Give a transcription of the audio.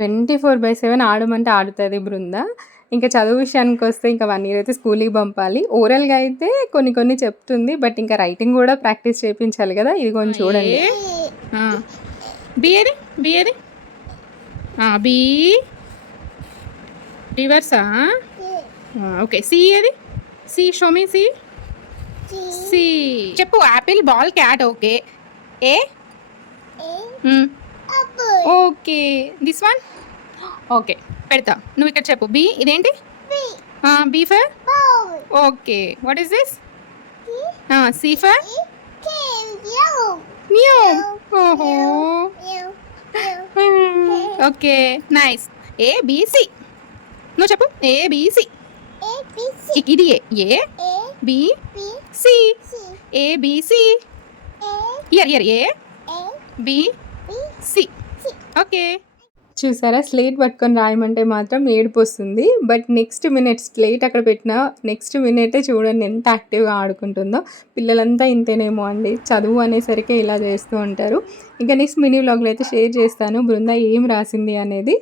24/7 ఆడమంటే ఆడుతది బృంద. ఇంకా చదువు విషయానికొస్తే ఇంకా 1 ఇయర్ అయితే స్కూల్‌కి పంపాలి. ఓరల్‌గా అయితే కొన్ని కొన్ని చెప్తుంది. బట్ ఇంకా రైటింగ్ గూడా ప్రాక్టీస్ చేపించాలి గదా! ఇదిగోండి చూడండి. ఆ! బి ఏది? బి ఏది? బి రివర్సా? ఓకే. సి ఏది? C show me C. C చెప్పు. Apple, ball, cat. Okay. A? Okay. This one? Okay. పెడతా. నువ్వు ఇక్కడ చెప్పు. బి ఇదేంటి? B for? Okay. What is this? C for? New. ఓహో! Okay. Nice. A B C. నువ్వు చెప్పు. A B C. ఇది A B C. A B C. Year A B C. Okay. చూసారా స్లేట్ పట్టుకొని రాయమంటే మాత్రం ఏడుపొస్తుంది. బట్ నెక్స్ట్ మినిట్ స్లేట్ అక్కడ పెట్టిన నెక్స్ట్ మినిటే చూడండి ఎంత యాక్టివ్‌గా ఆడుకుంటుందో. పిల్లలంతా ఇంతేనేమో అండి. చదువు అనేసరికి ఇలా చేస్తూ ఉంటారు. ఇంకా నెక్స్ట్ మినీ వ్లాగ్‌లో అయితే షేర్ చేస్తాను బృంద ఏం రాసింది అనేది.